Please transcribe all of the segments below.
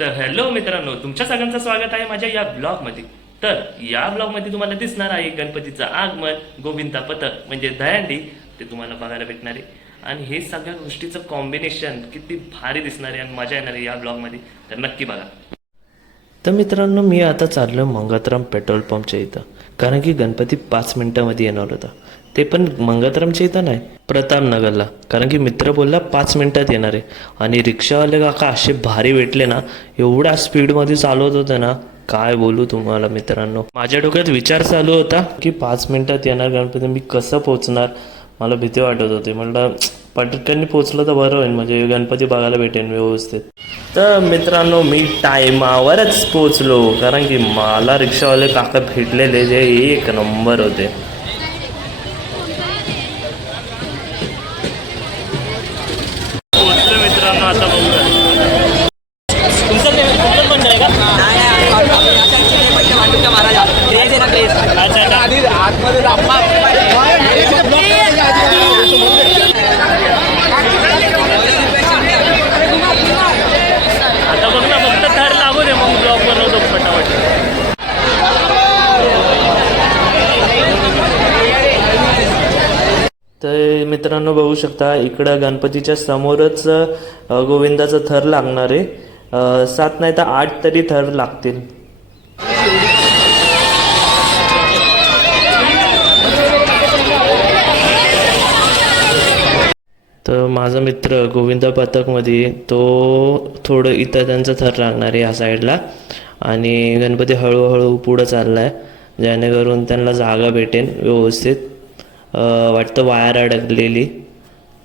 तर हॅलो मित्रांनो, तुमच्या सगळ्यांचं स्वागत आहे माझ्या या ब्लॉगमध्ये. तर या ब्लॉगमध्ये तुम्हाला दिसणार आहे गणपतीचं आगमन, गोविंदा पथक म्हणजे दहीहंडी ते तुम्हाला बघायला भेटणार आहे. आणि हे सगळ्या गोष्टीचं कॉम्बिनेशन किती भारी दिसणार आहे आणि मजा येणार आहे या ब्लॉगमध्ये, तर नक्की बघा. तर मित्रांनो, मी आता चाललो मंगतराम पेट्रोल पंपच्या इथं, कारण की गणपती 5 मिनिटामध्ये येणार होता. ते पण मंगतरामच्या इथं नाही, प्रतापनगरला, कारण की मित्र बोलला 5 मिनिटात येणार आहे. आणि रिक्षावाले काका असे भारी भेटले ना, एवढ्या स्पीडमध्ये चालवत होते ना, काय बोलू तुम्हाला मित्रांनो. माझ्या डोक्यात विचार चालू होता की 5 मिनिटात येणार गणपती, मी कसं पोचणार. मला भीती वाटत होती. म्हटलं पटकन पोचलं तर बरं होईल, म्हणजे गणपती बघायला भेटेल व्यवस्थित. तर मित्रांनो, मी टायमावरच पोचलो, कारण की मला रिक्षावाले काका भेटलेले जे एक नंबर होते. पोचलो मित्रांनो, आता बघूया. तुमचं मंडळ आहे का? आता बघ ना, फक्त थर लागू दे, मग ब्लॉग बनवतो फटाफट. तर मित्रांनो, बघू शकता इकडं गणपतीच्या समोरच गोविंदाचं थर लागणार आहे. 7 नाही तर 8 तरी थर लागतील. तर माझा मित्र गोविंदा पथकमध्ये तो थोडं इथं त्यांचा थर लागणार आहे या साईडला, आणि गणपती हळूहळू पुढं चालला आहे, जेणेकरून त्यांना जागा भेटेल व्यवस्थित. वाटतं वायर अडकलेली,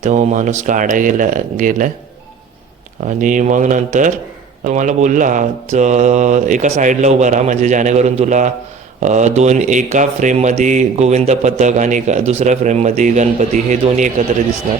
तो माणूस काढायला गेला. आणि मग नंतर मला बोलला एका साईडला उभा राहा, म्हणजे जेणेकरून तुला एका फ्रेममध्ये गोविंदा पथक आणि दुसऱ्या फ्रेममध्ये गणपती हे दोन्ही एकत्र दिसणार.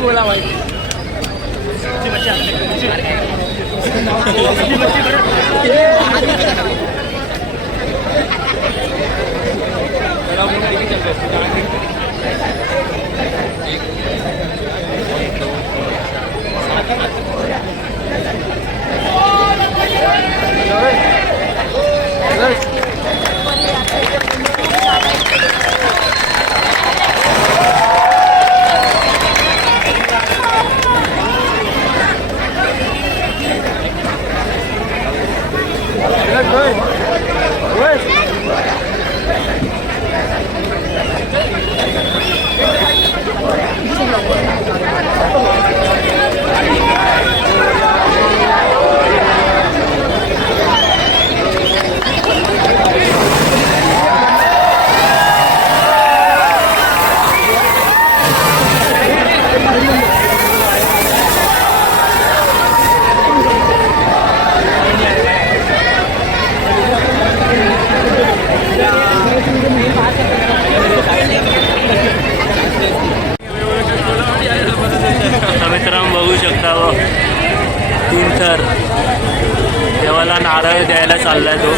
बोला भाई तर देवाला नारळ द्यायला चाललाय तो.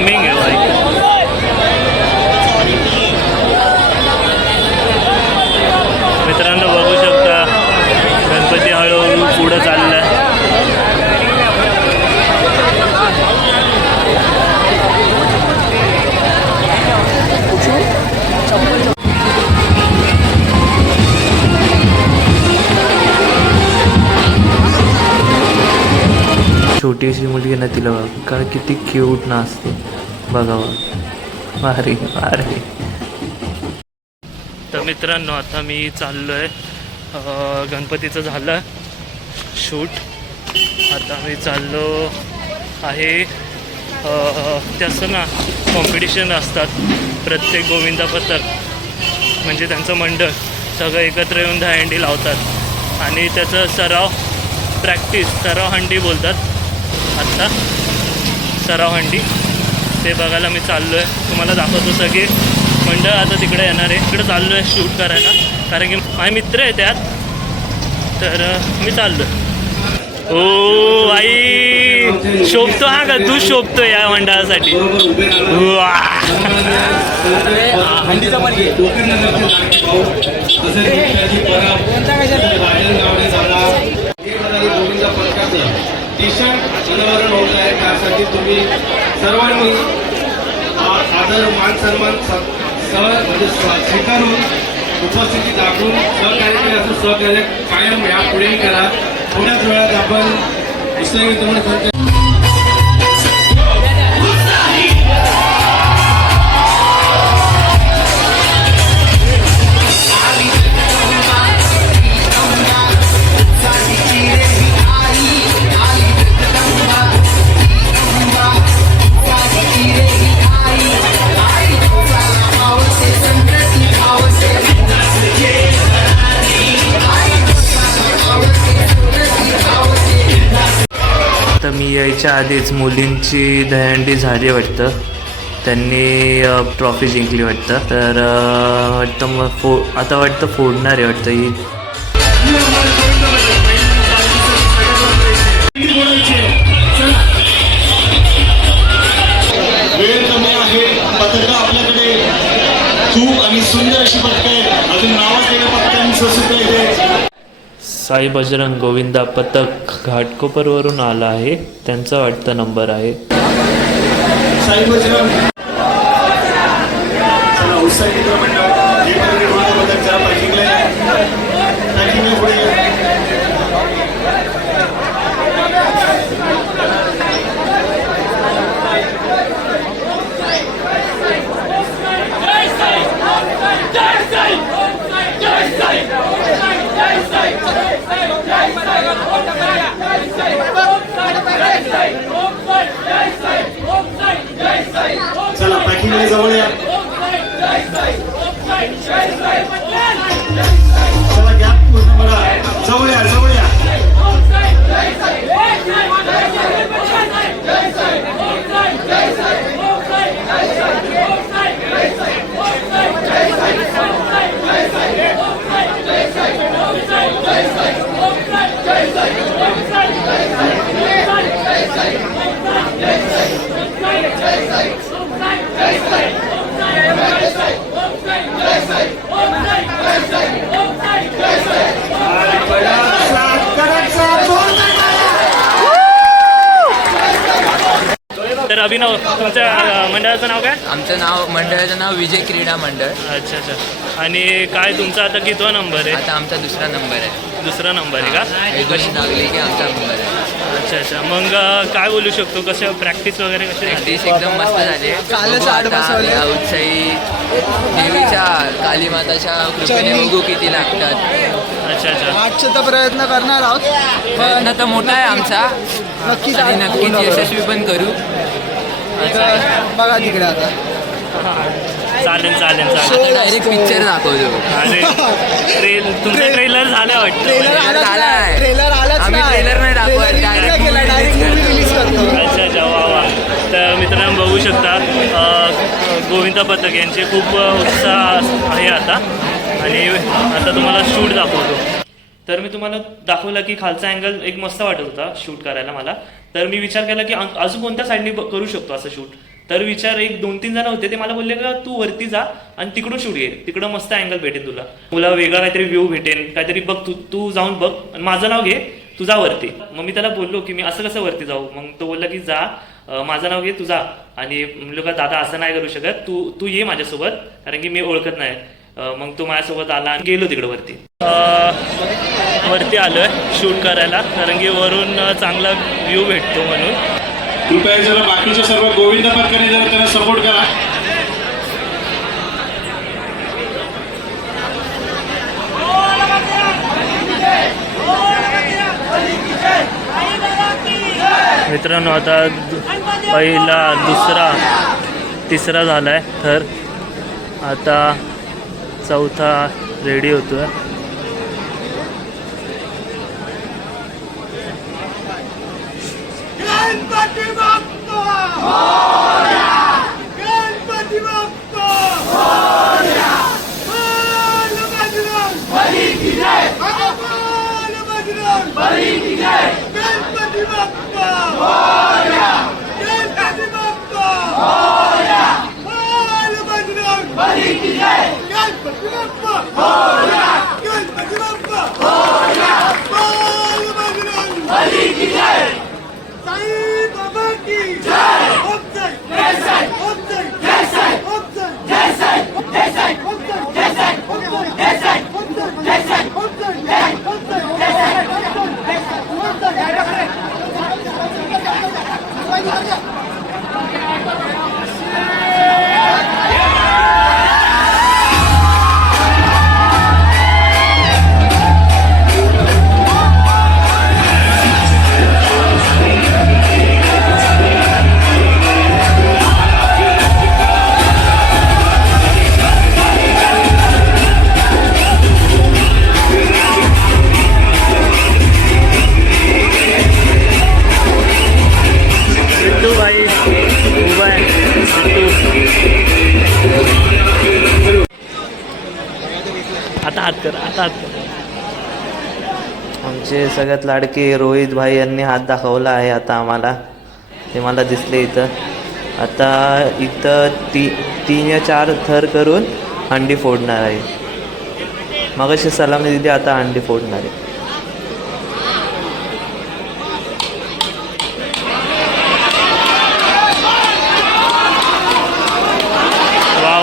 टायमिंग आहे भाई. मित्रांनो बघू शकता गणपती हळूहळू पुढं चाललाय. छोटीशी मुलगी ना तिला बघ कारण किती क्यूट ना असते बघावं. भारी भारी. तर मित्रांनो आता मी चाललो आहे गणपतीचं झालं शूट. आता मी चाललो आहे त्याचं ना कॉम्पिटिशन असतात प्रत्येक गोविंदा पथक म्हणजे त्यांचं मंडळ सगळं एकत्र येऊन दहीहंडी लावतात आणि त्याचं सराव हंडी बोलतात. आत्ता सराव हंडी ते बघायला मी चाललो आहे. तुम्हाला दाखवतो सगळे मंडळ आता तिकडे येणार आहे. तिकडे चाललो आहे शूट करायला कारण की माझे मित्र आहे त्यात. तर मी चाललो. ओ आई शोभतो हा का तू शोभतो या मंडळासाठी. टी शर्ट अनावरण होत आहे त्यासाठी तुम्ही सर्वांनी आदर मान सन्मान म्हणजे स्वीकारून उपस्थिती दाखवून सहकार्य असं सहकार्य कायम यापुढेही करा. थोड्याच वेळात आपण दुसऱ्या तर मी यायच्या आधीच मुलींची दहीहंडी झाली वाटतं. त्यांनी ट्रॉफी जिंकली वाटतं. तर वाटतं मग आता वाटतं फोडणार आहे वाटतं ही. वेळ कमी आहे. पथकं आपल्याकडे खूप आणि सुंदर अशी पथकं आहेत. अजून नाव असलेल्या पथकांचं सुद्धा इथे साई बजरंग गोविंदा पथक घाटकोपरवरून आला आहे. त्यांचा वाटतं नंबर आहे. साई बजरंग चला उत्साही मित्र मंडळ हे पथक जरा पॅकिंगला पुढे चला पॅकिंगला जवळ या. चला गॅप पूर्ण बघा. जवळ या जवळ या. तर अभिनव तुमच्या मंडळाचं नाव काय? आमचं मंडळाचं नाव विजय क्रीडा मंडळ. अच्छा अच्छा. आणि काय तुमचा आता कितवा नंबर आहे? आता आमचा दुसरा नंबर आहे. दुसरा नंबर आहे का? एक वर्ष लागली की आमचा नंबर आहे. अच्छा अच्छा. मग काय बोलू शकतो कसं प्रॅक्टिस वगैरे कशी झाली? प्रॅक्टिस एकदम मस्त झाली. आता उत्साही देवीच्या कालीमाताच्या कृपेने बघू किती लागतात. अच्छा अच्छा. आजचे तर प्रयत्न करणार आहोत. प्रयत्न तर मोठा आहे आमचा नक्कीच आणि नक्कीच यशस्वी पण करू. बघा तिकडे आता. चालेल चालेल चालेल. आता डायरेक्ट पिक्चर दाखवतो. अरे तुमचं ट्रेलर झालं वाटतं. ट्रेलर आलाच आम्ही ट्रेलर नाही दाखवत, डायरेक्ट मूवी रिलीज करतो. अच्छा अच्छा. वा वा. तर मित्रांनो बघू शकता गोविंदा पथक यांचे खूप उत्साह आहे आता. आणि आता तुम्हाला शूट दाखवतो. तर मी तुम्हाला दाखवलं की खालचा अँगल एक मस्त वाटत होता शूट करायला मला. तर मी विचार केला की अजून कोणत्या साईडनी करू शकतो असं शूट. तर विचार एक 2-3 जण होते, ते मला बोलले का तू वरती जा आणि तिकडून शूट घे, तिकडं मस्त अँगल भेटेल तुला वेगळा काहीतरी व्ह्यू भेटेल, काहीतरी बघ, तू जाऊन बघ आणि माझं नाव घे, तू जा वरती. मग मी त्याला बोललो की मी असं कसं वरती जाऊ. मग तो बोलला की जा, माझं नाव घे, तू जा. आणि म्हणलो का दादा असं नाही करू शकत, तू ये माझ्यासोबत, कारण की मी ओळखत नाही. मग तो माझ्यासोबत आला आणि गेलो तिकडं वरती. वरती आलोय शूट करायला, कारण की वरून चांगला व्ह्यू भेटतो म्हणून. कृपया जरा बाकीच्या सर्व गोविंद पथकाने जरा त्यांना सपोर्ट करा. मित्रांनो आता पहिला, दुसरा, तिसरा झालाय, तर आता चौथा रेडी होतोय. गणपती बाप्पा मोरया! गणपती बाप्पा मोरया! बोल बजरंग बली की जय! बोल बजरंग बली की जय! गणपती बाप्पा मोरया! गणपती बाप्पा मोरया! बोल बजरंग बली की जय! गणपती बाप्पा मोरया! गणपती बाप्पा मोरया! बोल बजरंग बली की जय! साई बाबा की जय! ओम जय! जय साई! ओम जय! जय साई! ओम जय! जय साई! जय साई! ओम जय! जय साई! ओम जय! जय साई! ओम जय! जय साई! ओम जय! जय साई! ओम जय! जय साई! ओम जय! जय साई! बिट्टू भाई उभा आहे. आता हात कर, आता हात कर. आमचे सगळ्यात लाडके रोहित भाई यांनी हात दाखवला आहे आता आम्हाला, ते मला दिसले इथं. आता इथं 3 या 4 थर करून अंडी फोडणार आहे. मगाशी सलामी दिली, आता अंडी फोडणार आहे.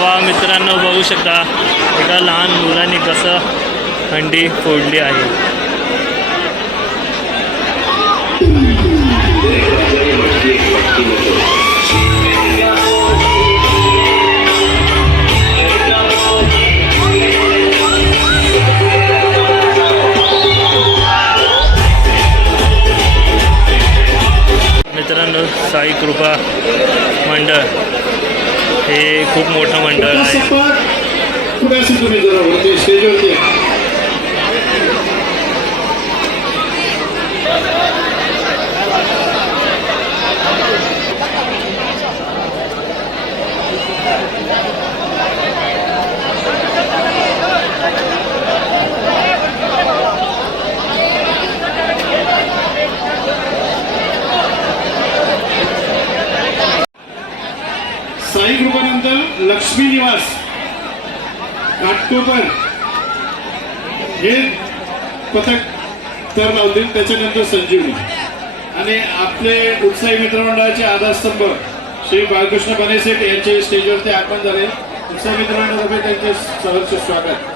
वा मित्रांनो, बघू शकता एका लहान मुलाने कसं अंडी फोडली आहे. मित्रांनो, साई कृपा मंडळ हे खूप मोठं मंडळ आहे. पुढे असेल तुम्ही जरा वरती स्टेजवरती. साई कृपानंतर लक्ष्मी निवास घाटकोपर हे पथक तर लावतील. त्याच्यानंतर संजीवनी आणि आपले उत्साही मित्रमंडळाचे आधारस्तंभ श्री बाळकृष्ण बनेसेठ यांचे स्टेजवरती आगमन झाले. उत्साही मित्रमंडळातर्फे त्यांचे सहर्ष स्वागत.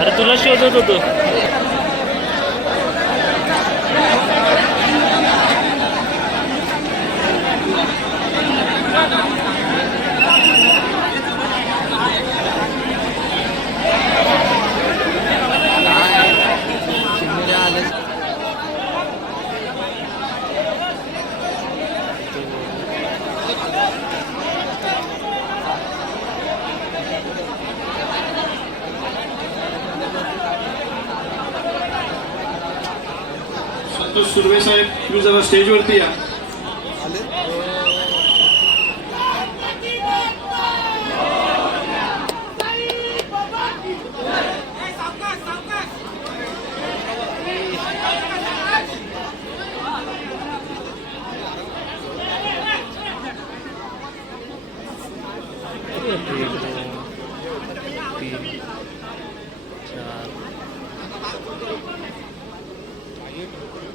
अरे तुला शोधत होतो. संतोष सुर्वे साहेब तुम्ही जरा स्टेजवरती या.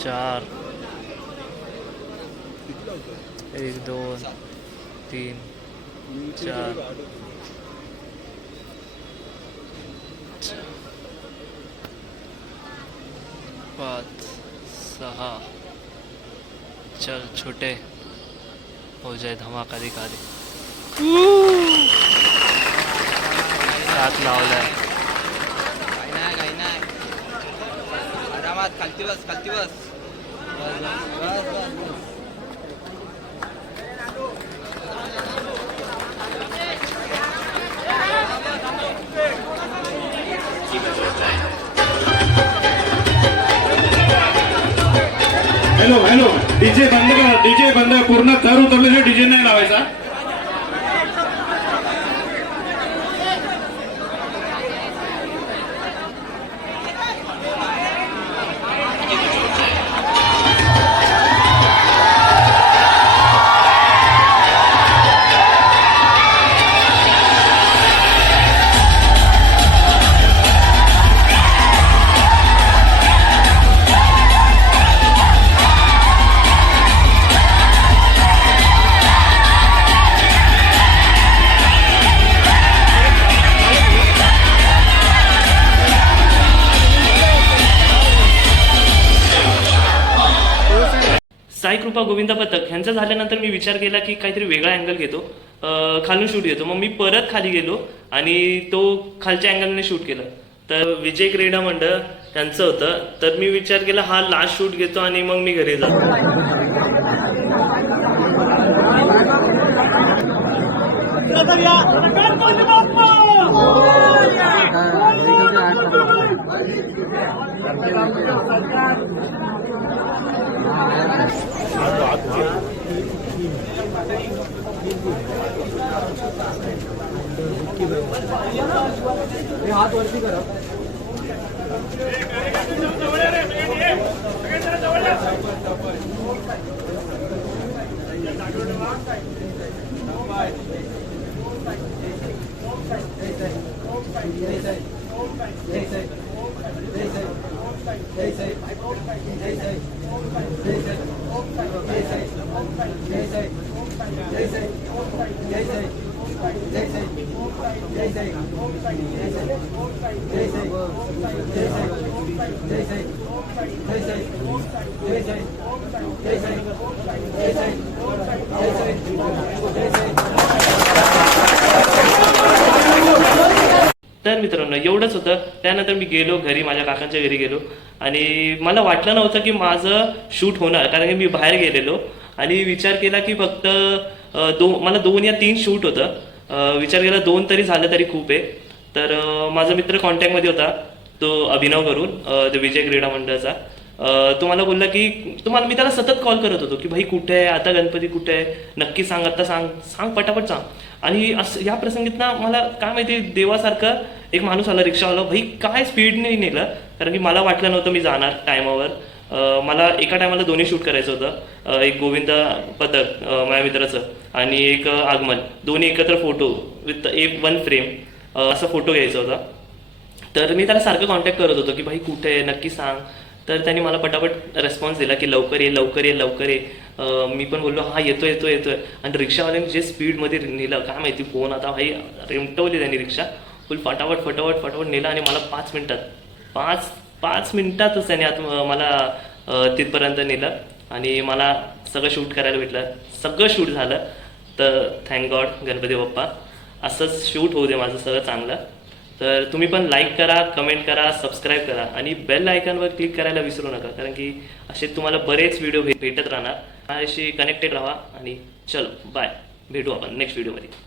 चार 1 2 3 4 5 6 चल छोटे हो जाए धमाका दिखा दे. 7 लावलाय. काही नाही आरामात खालती बस. हॅलो डीजे बंद करा. डीजे बंद. पूर्ण थर उतरल्याशिवाय डीजे नाही लावायचा. साई कृपा गोविंदा पथक ह्यांचं झाल्यानंतर मी विचार केला की काहीतरी वेगळा अँगल घेतो, खालून शूट घेतो. मग मी परत खाली गेलो आणि तो खालच्या अँगलने शूट केला. तर विजय क्रीडा मंडळ त्यांचं होतं. तर मी विचार केला हा लास्ट शूट घेतो आणि मग मी घरी जातो. तर मित्रांनो एवढंच होतं. त्यानंतर मी गेलो घरी, माझ्या काकांच्या घरी गेलो आणि मला वाटलं नव्हतं की माझं शूट होणार, कारण की मी बाहेर गेलेलो आणि विचार केला की फक्त मला 2 या 3 शूट होतं. विचार केला 2 तरी झालं तरी खूप आहे. तर माझा मित्र कॉन्टॅक्टमध्ये होता, तो अभिनव करून, तो विजय क्रीडा मंडळाचा. तो मला बोलला की मी त्याला सतत कॉल करत होतो की भाई कुठे आहे आता, गणपती कुठे आहे, नक्की सांग, आता सांग पटापट सांग. आणि असं या प्रसंगीत ना मला काय माहिती देवासारखा एक माणूस आला, रिक्षावाला. भाई काय स्पीडने नेलं, कारण की मला वाटलं नव्हतं मी जाणार टायमावर. मला एका टायमाला 2 शूट करायचं होतं, एक गोविंद पथक माझ्या मित्राचं आणि एक आगमन, दोन्ही एकत्र फोटो विथ 1 फ्रेम असा फोटो घ्यायचा होता. तर मी त्याला सारखं कॉन्टॅक्ट करत होतो की भाई कुठे आहे नक्की सांग. तर त्यांनी मला पटापट रेस्पॉन्स दिला की लवकर ये. मी पण बोललो हा येतोय. आणि रिक्षावाल्याने जे स्पीडमध्ये नेलं काय माहिती, फोन आता भाई रेमटवली त्यांनी रिक्षा फुल फटाफट नेला. आणि मला 5 मिनिटातच त्याने आता मला तिथपर्यंत नेलं आणि मला सगळं शूट करायला भेटलं. सगळं शूट झालं. तर थँक गॉड गणपती बाप्पा, असंच शूट होऊ दे माझं सगळं चांगलं. तर तुम्ही पण लाईक करा, कमेंट करा, सबस्क्राईब करा आणि बेल आयकॉनवर क्लिक करायला विसरू नका, कारण की असे तुम्हाला बरेच व्हिडिओ भेटत राहणार. अशी कनेक्टेड राहा आणि चलो बाय, भेटू आपण नेक्स्ट व्हिडिओमध्ये.